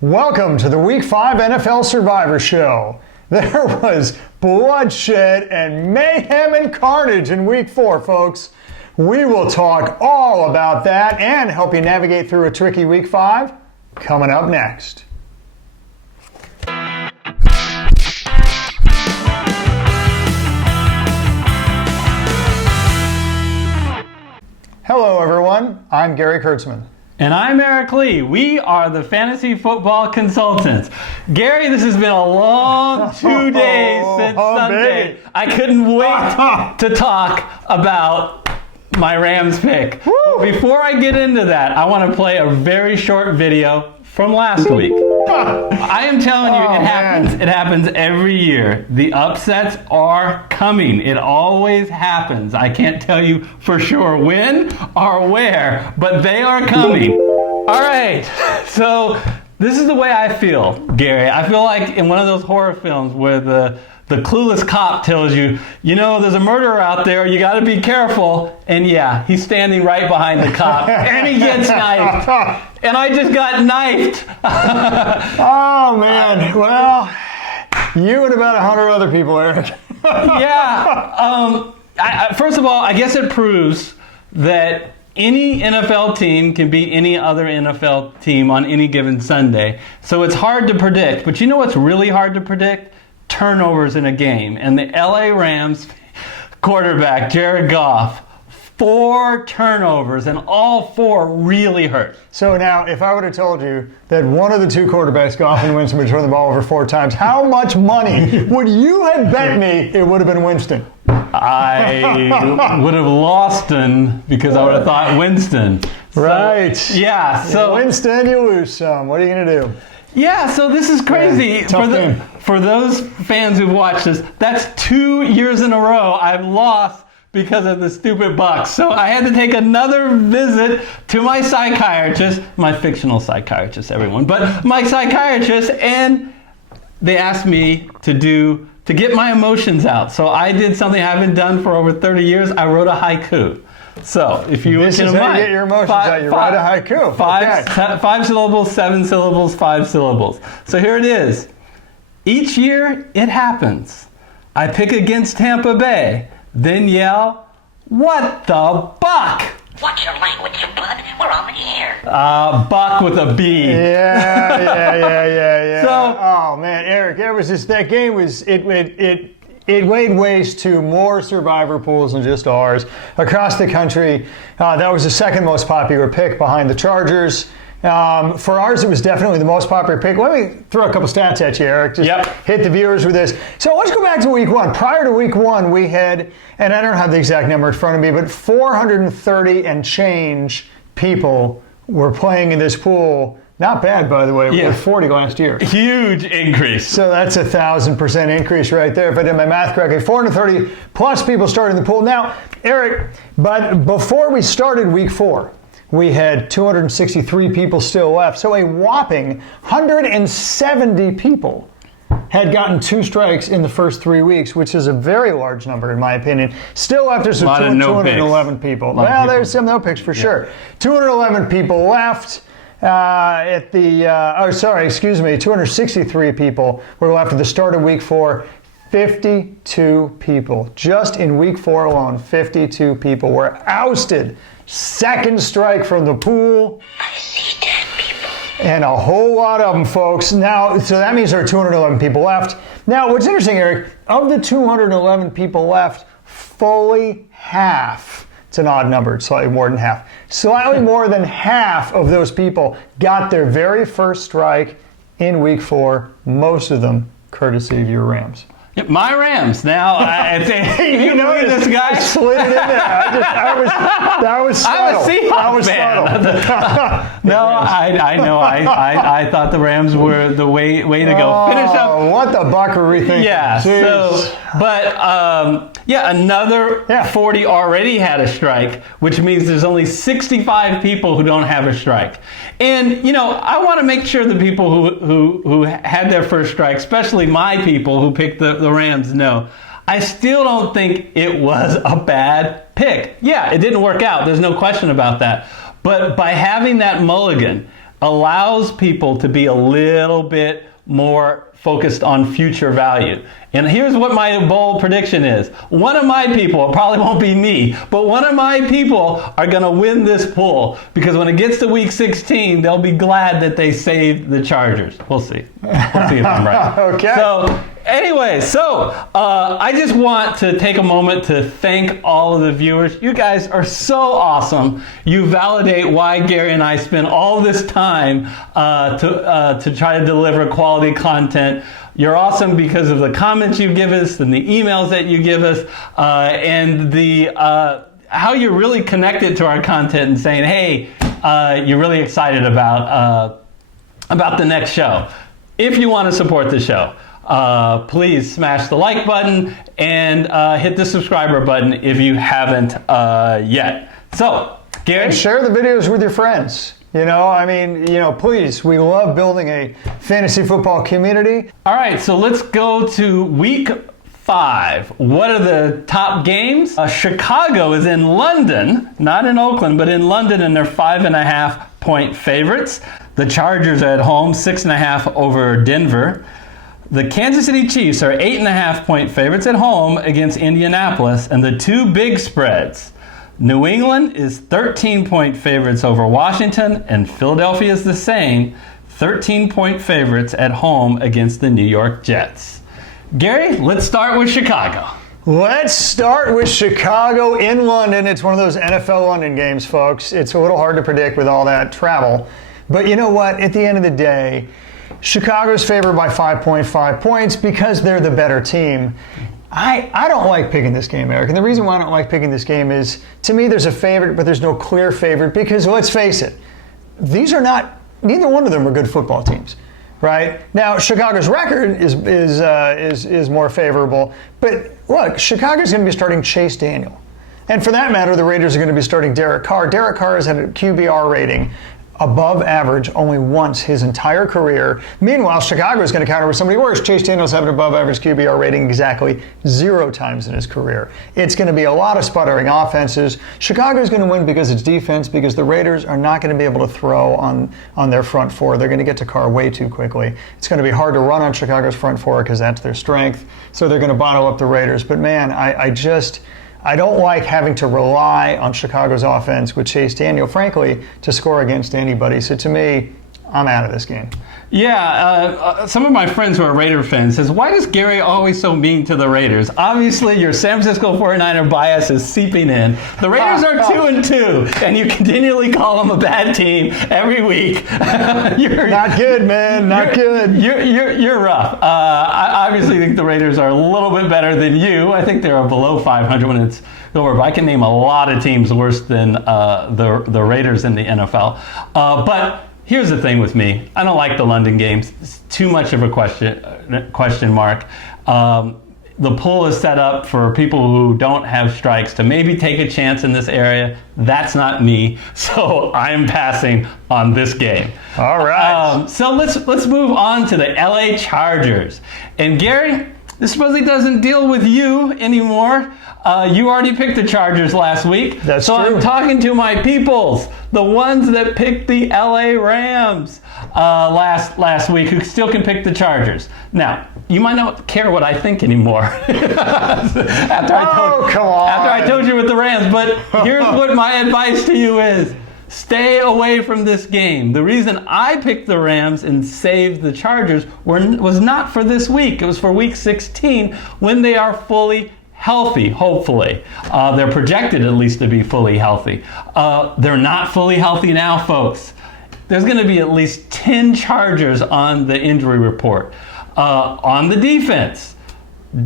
Welcome to the Week 5 NFL Survivor Show. There was bloodshed and mayhem and carnage in Week 4, folks. We will talk all about that and help you navigate through a tricky Week 5 coming up next. Hello, everyone. I'm Gary Kurtzman. And I'm Eric Lee. We are the Fantasy Football Consultants. Gary, this has been a long 2 days since Sunday. Baby. I couldn't wait to talk about my Rams pick. Before I get into that, I want to play a very short video from last week. I am telling you, it happens. It happens every year. The upsets are coming. It always happens. I can't tell you for sure when or where, but they are coming. All right. So this is the way I feel, Gary. I feel like in one of those horror films where the clueless cop tells you, you know, there's a murderer out there, you got to be careful. And yeah, he's standing right behind the cop, and he gets knifed. And I just got knifed. Oh, man. Well, you and about 100 other people, Eric. Yeah. First of all, I guess it proves that any NFL team can beat any other NFL team on any given Sunday. So it's hard to predict. But you know what's really hard to predict? Turnovers in a game. And the LA Rams quarterback, Jared Goff, 4 turnovers, and all 4 really hurt. So now, if I would have told you that one of the 2 quarterbacks, Goff and Winston, would turn the ball over 4 times, how much money would you have bet me it would have been Winston? I would have lost because I would have thought Winston. Right. Yeah. So Winston, you lose some. What are you going to do? Yeah, so this is crazy. For those fans who've watched this, that's 2 years in a row I've lost because of the stupid Bucks. So I had to take another visit to my psychiatrist, my fictional psychiatrist, everyone, but my psychiatrist, and they asked me to get my emotions out. So I did something I haven't done for over 30 years. I wrote a haiku. So if you this is how you get your emotions out. You write a haiku. 5 syllables, 7 syllables, 5 syllables. So here it is. Each year it happens. I pick against Tampa Bay, then yell, "What the buck?" Watch your language, you bud. We're on the air. Buck with a B. Yeah. So, oh man, Eric, that game was it laid waste to more survivor pools than just ours across the country. That was the second most popular pick behind the Chargers. For ours, it was definitely the most popular pick. Let me throw a couple stats at you, Eric. Just hit the viewers with this. So let's go back to Week 1. Prior to Week 1, we had, and I don't have the exact number in front of me, but 430 and change people were playing in this pool. Not bad, by the way. We had 40 last year. Huge increase. So that's 1,000% increase right there. If I did my math correctly, 430 plus people started in the pool. Now, Eric, but before we started Week 4, we had 263 people still left. So a whopping 170 people had gotten 2 strikes in the first 3 weeks, which is a very large number in my opinion. Still left us with 211 people. Well, there's some no picks for sure. 211 people left. 263 people were left at the start of Week 4. 52 people. Just in Week 4 alone, 52 people were ousted. Second strike from the pool. I see 10 people. And a whole lot of them, folks. Now, so that means there are 211 people left. Now, what's interesting, Eric, of the 211 people left, fully half, it's an odd number, it's slightly more than half, slightly more than half of those people got their very first strike in Week 4, most of them courtesy of your Rams. My Rams. Now, you know this guy? I slid it in there. That was subtle. I'm a Seahawks fan. No, I know. I thought the Rams were the way to go. Finish up. What the buck were we thinking? Yeah. Jeez. So, but another 40 already had a strike, which means there's only 65 people who don't have a strike. And I want to make sure the people who had their first strike, especially my people who picked the Rams, know. I still don't think it was a bad pick. Yeah, it didn't work out. There's no question about that. But by having that mulligan, allows people to be a little bit more focused on future value. And here's what my bold prediction is. One of my people, it probably won't be me, but one of my people are going to win this pool, because when it gets to week 16, they'll be glad that they saved the Chargers. We'll see. We'll see if I'm right. Okay. So anyway, I just want to take a moment to thank all of the viewers. You guys are so awesome. You validate why Gary and I spend all this time to try to deliver quality content. You're awesome because of the comments you give us and the emails that you give us, and the how you're really connected to our content and saying, hey, you're really excited about the next show. If you want to support the show, please smash the like button and hit the subscriber button if you haven't yet. So, Gary? And share the videos with your friends. Please, we love building a fantasy football community. All right, so let's go to week 5. What are the top games? Chicago is in London, not in Oakland, but in London, and they're 5.5-point favorites. The Chargers are at home, 6.5 over Denver. The Kansas City Chiefs are 8.5-point favorites at home against Indianapolis, and the two big spreads. New England is 13-point favorites over Washington, and Philadelphia is the same, 13-point favorites at home against the New York Jets. Gary, let's start with Chicago. Let's start with Chicago in London. It's one of those NFL London games, folks. It's a little hard to predict with all that travel. But you know what? At the end of the day, Chicago's favored by 5.5 points because they're the better team. I don't like picking this game, Eric. And the reason why I don't like picking this game is, to me, there's a favorite, but there's no clear favorite because, let's face it, neither one of them are good football teams, right? Now, Chicago's record is more favorable, but look, Chicago's going to be starting Chase Daniel. And for that matter, the Raiders are going to be starting Derek Carr. Derek Carr has had a QBR rating above average only once his entire career. Meanwhile, Chicago is going to counter with somebody worse. Chase Daniels having an above average QBR rating exactly 0 times in his career. It's going to be a lot of sputtering offenses. Chicago is going to win because it's defense, because the Raiders are not going to be able to throw on their front four. They're going to get to Carr way too quickly. It's going to be hard to run on Chicago's front four because that's their strength. So they're going to bottle up the Raiders. But man, I don't like having to rely on Chicago's offense with Chase Daniel, frankly, to score against anybody. So to me, I'm out of this game. Yeah, some of my friends who are Raider fans says, why is Gary always so mean to the Raiders? Obviously, your San Francisco 49er bias is seeping in. The Raiders are 2-2, and you continually call them a bad team every week. Not good, man. Not good. You're rough. I obviously think the Raiders are a little bit better than you. I think they're below 500 when it's over. But I can name a lot of teams worse than the Raiders in the NFL. But here's the thing with me. I don't like the London games. It's too much of a question mark. The pool is set up for people who don't have strikes to maybe take a chance in this area. That's not me. So I'm passing on this game. All right. So let's move on to the LA Chargers. And Gary, this supposedly doesn't deal with you anymore. You already picked the Chargers last week. That's so true. I'm talking to my peoples, the ones that picked the LA Rams last week, who still can pick the Chargers. Now, you might not care what I think anymore after I told you with the Rams. But here's what my advice to you is. Stay away from this game. The reason I picked the Rams and saved the Chargers was not for this week. It was for week 16 when they are fully healthy, hopefully. They're projected at least to be fully healthy. They're not fully healthy now, folks. There's going to be at least 10 Chargers on the injury report. On the defense,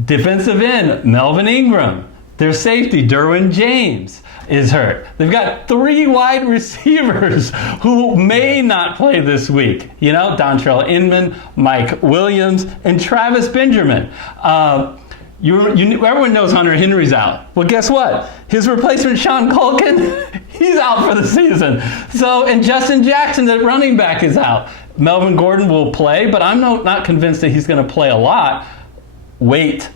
defensive end, Melvin Ingram. Their safety, Derwin James, is hurt. They've got 3 wide receivers who may not play this week. You know, Dontrell Inman, Mike Williams, and Travis Benjamin. Everyone knows Hunter Henry's out. Well, guess what? His replacement, Sean Culkin, he's out for the season. And Justin Jackson, the running back, is out. Melvin Gordon will play, but I'm not convinced that he's going to play a lot. Wait.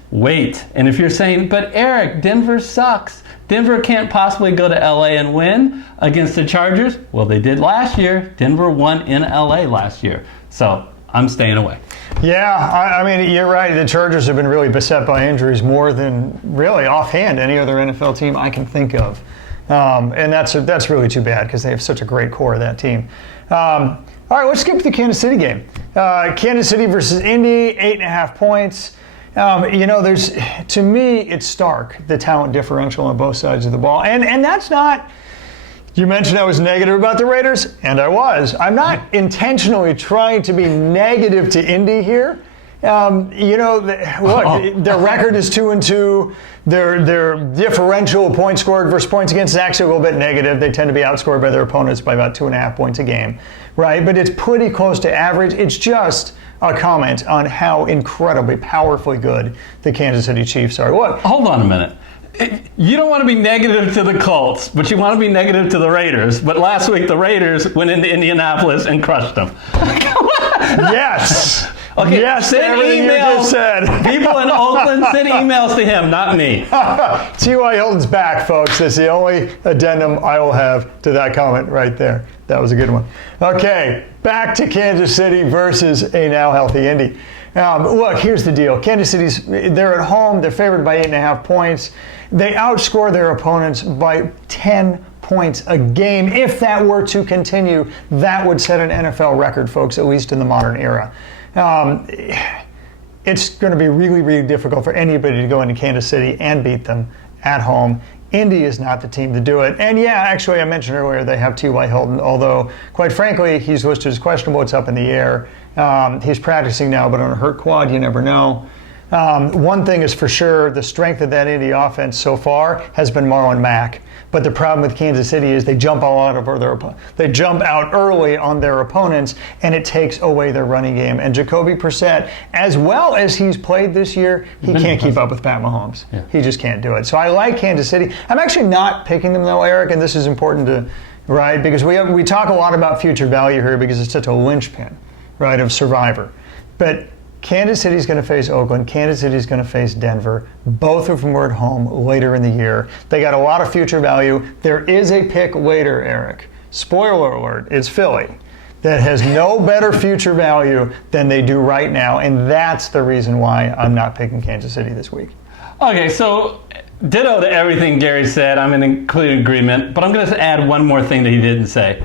And if you're saying, but Eric, Denver sucks. Denver can't possibly go to LA and win against the Chargers. Well, they did last year. Denver won in LA last year. So I'm staying away. Yeah, I mean, you're right. The Chargers have been really beset by injuries more than really offhand any other NFL team I can think of. And that's really too bad because they have such a great core of that team. All right, let's skip to the Kansas City game. Kansas City versus Indy, 8.5 points. To me, it's stark, the talent differential on both sides of the ball. And that's not, you mentioned I was negative about the Raiders, and I was. I'm not intentionally trying to be negative to Indy here. Look, their record is 2-2. Their differential points scored versus points against is actually a little bit negative. They tend to be outscored by their opponents by about 2.5 points a game, right? But it's pretty close to average. It's just a comment on how incredibly powerfully good the Kansas City Chiefs are. Look, hold on a minute. You don't want to be negative to the Colts, but you want to be negative to the Raiders. But last week the Raiders went into Indianapolis and crushed them. Yes. Okay, yes, send emails. People in Oakland, send emails to him, not me. T.Y. Hilton's back, folks. That's the only addendum I will have to that comment right there. That was a good one. Okay, back to Kansas City versus a now healthy Indy. Look, here's the deal. Kansas City's, they're at home. They're favored by 8.5 points. They outscore their opponents by 10 points a game. If that were to continue, that would set an NFL record, folks, at least in the modern era. It's going to be really, really difficult for anybody to go into Kansas City and beat them at home. Indy is not the team to do it. And yeah, actually, I mentioned earlier they have T.Y. Hilton, although, quite frankly, he's listed as questionable. It's up in the air. He's practicing now, but on a hurt quad, you never know. One thing is for sure, the strength of that Indy offense so far has been Marlon Mack. But the problem with Kansas City is they jump out early on their opponents, and it takes away their running game. And Jacoby Brissett, as well as he's played this year, he can't keep up with Pat Mahomes. Yeah. He just can't do it. So I like Kansas City. I'm actually not picking them though, Eric, and this is important to, right, because we talk a lot about future value here because it's such a linchpin, right, of Survivor. But Kansas City's going to face Oakland. Kansas City's going to face Denver. Both of them were at home later in the year. They got a lot of future value. There is a pick later, Eric. Spoiler alert, it's Philly. That has no better future value than they do right now, and that's the reason why I'm not picking Kansas City this week. Okay, so ditto to everything Gary said. I'm in complete agreement, but I'm going to add one more thing that he didn't say.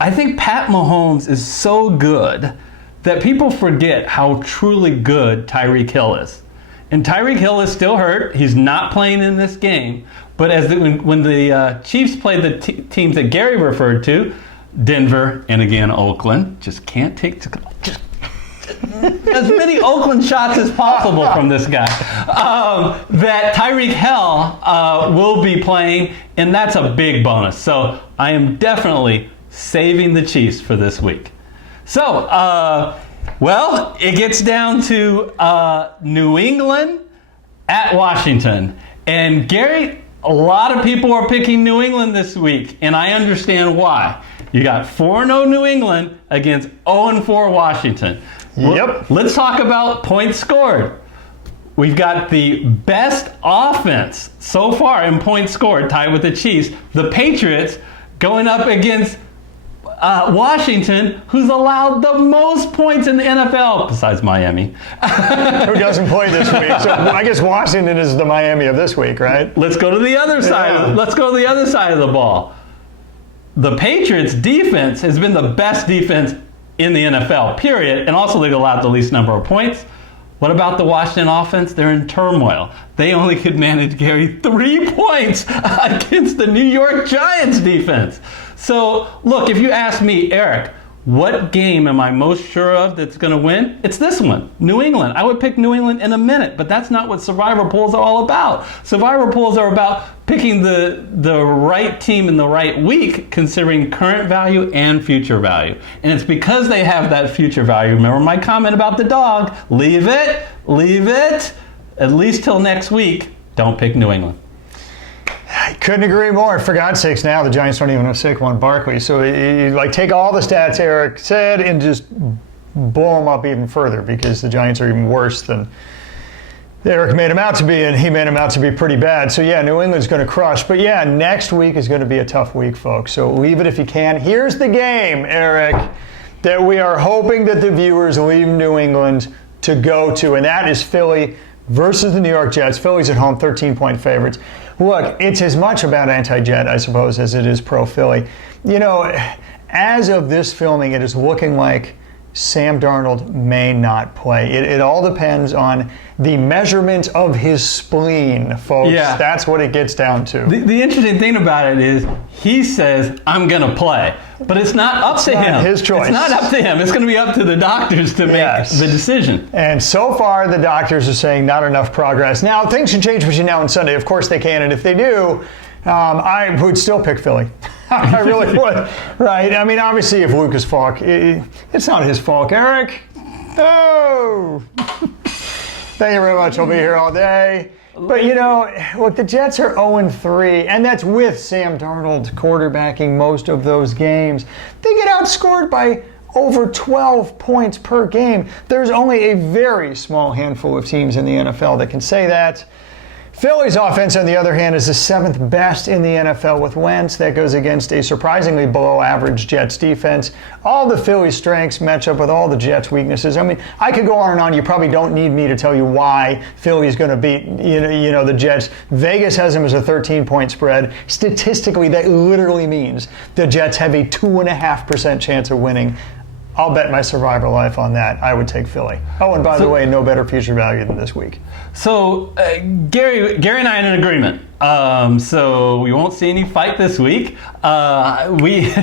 I think Pat Mahomes is so good that people forget how truly good Tyreek Hill is. And Tyreek Hill is still hurt. He's not playing in this game. But when the Chiefs played the teams that Gary referred to, Denver and again Oakland, just can't take as many Oakland shots as possible from this guy. That Tyreek Hill will be playing, and that's a big bonus. So I am definitely saving the Chiefs for this week. So, well, it gets down to New England at Washington. And Gary, a lot of people are picking New England this week, and I understand why. You got 4-0 New England against 0-4 Washington. Yep. Let's talk about points scored. We've got the best offense so far in points scored, tied with the Chiefs. The Patriots going up against Washington, who's allowed the most points in the NFL, besides Miami. Who doesn't play this week? So I guess Washington is the Miami of this week, right? Let's go to the other side. Yeah. Let's go to the other side of the ball. The Patriots' defense has been the best defense in the NFL, period, and also they've allowed the least number of points. What about the Washington offense? They're in turmoil. They only could manage, Gary, 3 points against the New York Giants defense. So, look, if you ask me, Eric, what game am I most sure of that's going to win? It's this one, New England. I would pick New England in a minute, but that's not what Survivor Pools are all about. Survivor Pools are about picking the right team in the right week, considering current value and future value. And it's because they have that future value. Remember my comment about the dog? Leave it, at least till next week. Don't pick New England. I couldn't agree more. For God's sakes, now the Giants don't even have Saquon Barkley. So you take all the stats Eric said and just blow them up even further because the Giants are even worse than Eric made him out to be, and he made him out to be pretty bad. So yeah, New England's going to crush. But yeah, next week is going to be a tough week, folks. So leave it if you can. Here's the game, Eric, that we are hoping that the viewers leave New England to go to, and that is Philly versus the New York Jets. Philly's at home, 13-point favorites. Look, it's as much about anti-Jet, I suppose, as it is pro-Philly. You know, as of this filming, it is looking like Sam Darnold may not play. It all depends on the measurement of his spleen, folks. Yeah. That's what it gets down to. The interesting thing about it is he says, I'm going to play. But it's not up to him. His choice. It's not up to him. It's going to be up to the doctors to make the decision. And so far, the doctors are saying not enough progress. Now, things can change between now and Sunday. Of course they can. And if they do, I would still pick Philly. I really would. Right? I mean, obviously, if Lucas Falk, it's not his fault, Eric. Oh. Thank you very much. I'll be here all day. But, you know, look, the Jets are 0-3, and that's with Sam Darnold quarterbacking most of those games. They get outscored by over 12 points per game. There's only a very small handful of teams in the NFL that can say that. Philly's offense, on the other hand, is the 7th best in the NFL with Wentz. That goes against a surprisingly below-average Jets defense. All the Philly strengths match up with all the Jets' weaknesses. I mean, I could go on and on. You probably don't need me to tell you why Philly's going to beat you know the Jets. Vegas has them as a 13-point spread. Statistically, that literally means the Jets have a 2.5% chance of winning. I'll bet my survivor life on that. I would take Philly. Oh, and by the way, no better future value than this week. So Gary and I are in agreement. So we won't see any fight this week. I'm going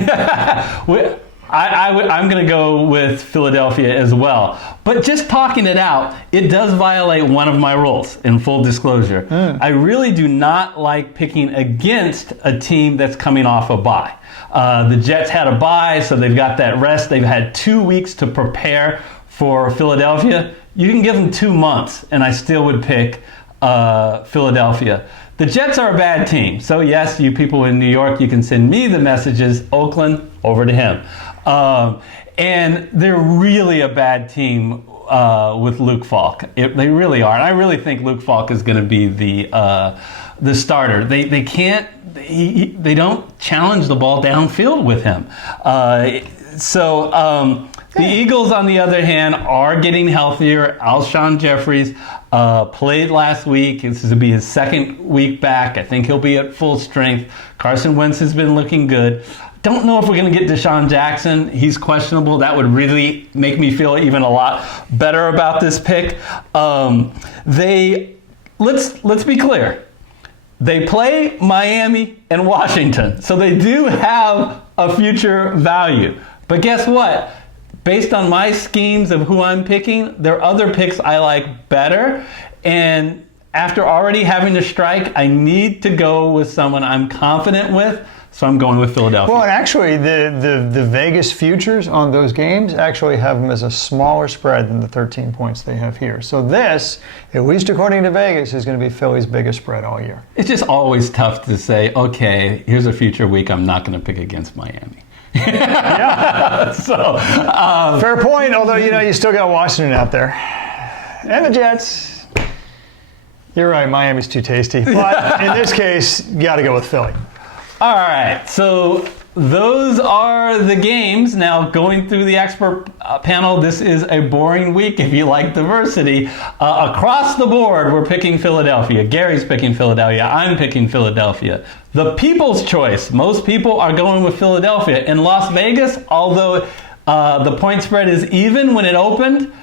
to go with Philadelphia as well. But just talking it out, it does violate one of my rules, in full disclosure. I really do not like picking against a team that's coming off a bye. The Jets had a bye, so they've got that rest. They've had 2 weeks to prepare for Philadelphia. You can give them 2 months, and I still would pick Philadelphia. The Jets are a bad team. So yes, you people in New York, you can send me the messages. Oakland, over to him. And they're really a bad team with Luke Falk. They really are. And I really think Luke Falk is going to be the starter. They can't. They don't challenge the ball downfield with him. The Eagles, on the other hand, are getting healthier. Alshon Jeffries played last week. This is to be his 2nd week back. I think he'll be at full strength. Carson Wentz has been looking good. Don't know if we're going to get Deshaun Jackson. He's questionable. That would really make me feel even a lot better about this pick. Let's be clear. They play Miami and Washington, so they do have a future value. But guess what? Based on my schemes of who I'm picking, there are other picks I like better. And after already having to strike, I need to go with someone I'm confident with. So I'm going with Philadelphia. Well, and actually, the Vegas futures on those games actually have them as a smaller spread than the 13 points they have here. So this, at least according to Vegas, is going to be Philly's biggest spread all year. It's just always tough to say, okay, here's a future week I'm not going to pick against Miami. Yeah. So fair point, although, you still got Washington out there. And the Jets. You're right, Miami's too tasty. But in this case, you got to go with Philly. All right, so those are the games. Now, going through the expert panel, this is a boring week if you like diversity. Across the board, we're picking Philadelphia. Gary's picking Philadelphia. I'm picking Philadelphia. The people's choice. Most people are going with Philadelphia. In Las Vegas, although the point spread is even when it opened,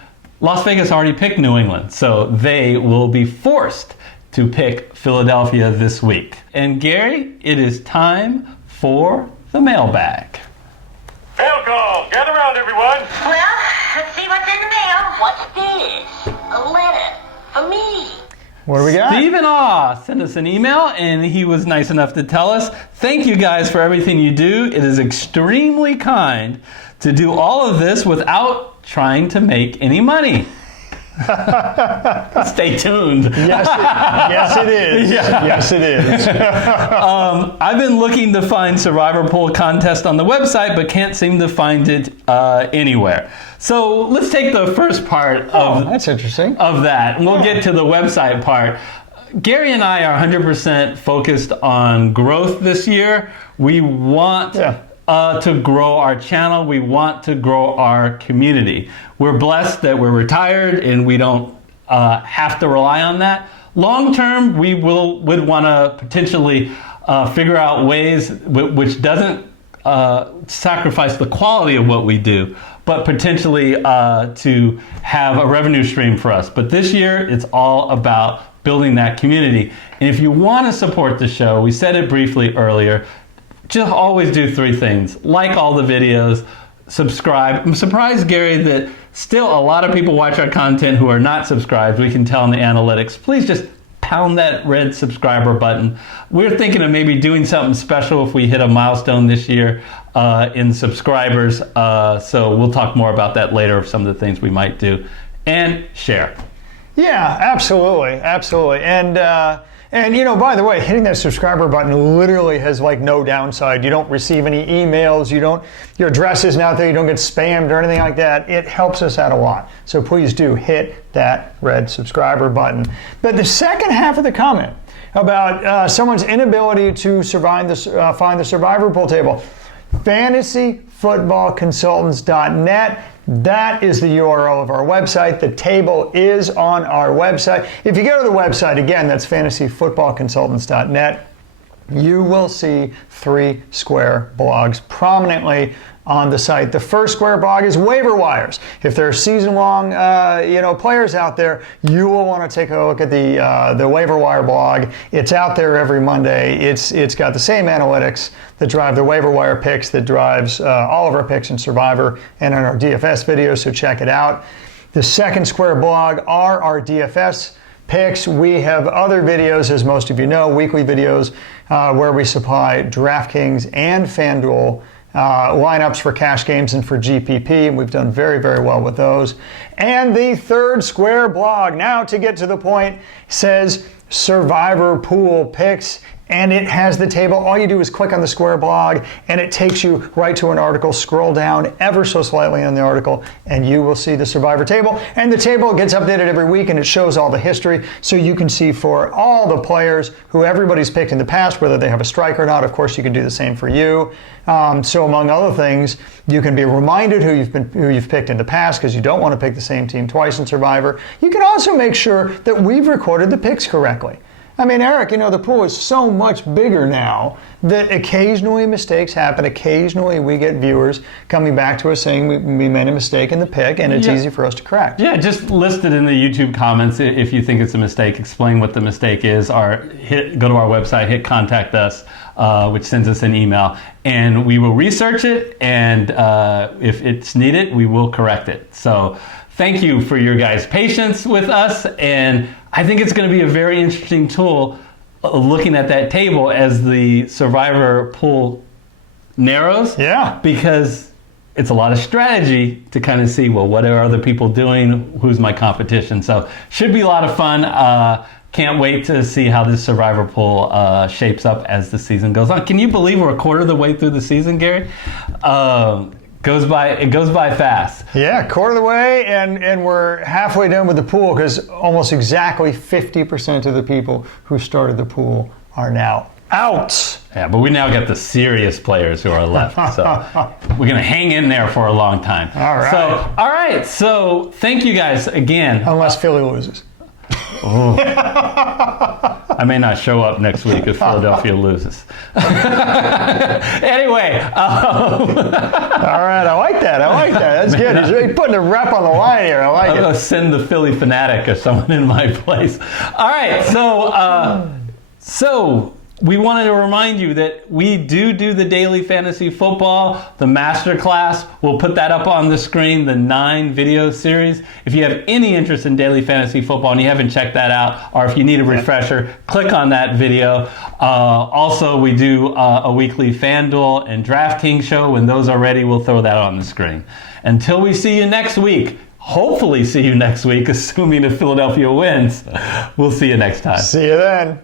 Las Vegas already picked New England. So they will be forced to pick Philadelphia this week. And Gary, it is time for the mailbag. Mail call! Gather around, everyone! Well, let's see what's in the mail. What's this? A letter for me. What do we got? Stephen Aw sent us an email, and he was nice enough to tell us, thank you guys for everything you do. It is extremely kind to do all of this without trying to make any money. Stay tuned. Yes, it is. Yeah. Yes, it is. I've been looking to find Survivor Pool contest on the website, but can't seem to find it anywhere. So let's take the first part That's interesting. of that, and we'll get to the website part. Gary and I are 100% focused on growth this year. We want to grow our channel. We want to grow our community. We're blessed that we're retired and we don't have to rely on that. Long term, we would want to potentially figure out ways which doesn't sacrifice the quality of what we do, but potentially to have a revenue stream for us. But this year, it's all about building that community. And if you want to support the show, we said it briefly earlier, just always do 3 things. Like all the videos, subscribe. I'm surprised, Gary, that still a lot of people watch our content who are not subscribed. We can tell in the analytics. Please just pound that red subscriber button. We're thinking of maybe doing something special if we hit a milestone this year in subscribers. So we'll talk more about that later, of some of the things we might do. And share. Yeah, absolutely. And you know, by the way, hitting that subscriber button literally has like no downside. You don't receive any emails, your address isn't out there, you don't get spammed or anything like that. It helps us out a lot. So please do hit that red subscriber button. But the second half of the comment about someone's inability to find the Survivor Pool table, fantasyfootballconsultants.net. That is the URL of our website. The table is on our website. If you go to the website, again, that's fantasyfootballconsultants.net, you will see 3 square blogs prominently on the site. The first square blog is waiver wires. If there are season-long players out there, you will want to take a look at the waiver wire blog. It's out there every Monday. It's got the same analytics that drive the waiver wire picks, that drives all of our picks in Survivor and in our DFS videos, so check it out. The second square blog are our DFS picks. We have other videos, as most of you know, weekly videos where we supply DraftKings and FanDuel lineups for cash games and for GPP. We've done very, very well with those. And the third square blog, now to get to the point, says Survivor Pool Picks, and it has the table. All you do is click on the square blog and it takes you right to an article. Scroll down ever so slightly in the article and you will see the Survivor table. And the table gets updated every week and it shows all the history, so you can see for all the players who everybody's picked in the past, whether they have a strike or not. Of course, you can do the same for you. So among other things, you can be reminded who you've picked in the past, because you don't want to pick the same team twice in Survivor. You can also make sure that we've recorded the picks correctly. I mean, Eric, you know, the pool is so much bigger now that occasionally mistakes happen. Occasionally we get viewers coming back to us saying we made a mistake in the pick, and it's easy for us to correct. Yeah, just list it in the YouTube comments if you think it's a mistake. Explain what the mistake is, or go to our website, hit contact us, which sends us an email, and we will research it, and if it's needed, we will correct it. So thank you for your guys' patience with us, and I think it's going to be a very interesting tool looking at that table as the Survivor pool narrows. Yeah. Because it's a lot of strategy to kind of see, well, what are other people doing? Who's my competition? So should be a lot of fun. Can't wait to see how this Survivor pool shapes up as the season goes on. Can you believe we're a quarter of the way through the season, Gary? It goes by fast. Yeah, quarter of the way, and we're halfway done with the pool, because almost exactly 50% of the people who started the pool are now out. Yeah, but we now got the serious players who are left. So we're going to hang in there for a long time. All right. So thank you guys again. Unless Philly loses. Oh. I may not show up next week if Philadelphia loses. Anyway. All right, I like that. That's good. He's really putting a rep on the line here. I like it. I'm going to send the Philly fanatic or someone in my place. All right, so we wanted to remind you that we do the daily fantasy football, the masterclass. We'll put that up on the screen, the 9 video series. If you have any interest in daily fantasy football and you haven't checked that out, or if you need a refresher, click on that video. Also, we do a weekly FanDuel and DraftKings show. When those are ready, we'll throw that on the screen. Until we see you next week, hopefully see you next week, assuming if Philadelphia wins. We'll see you next time. See you then.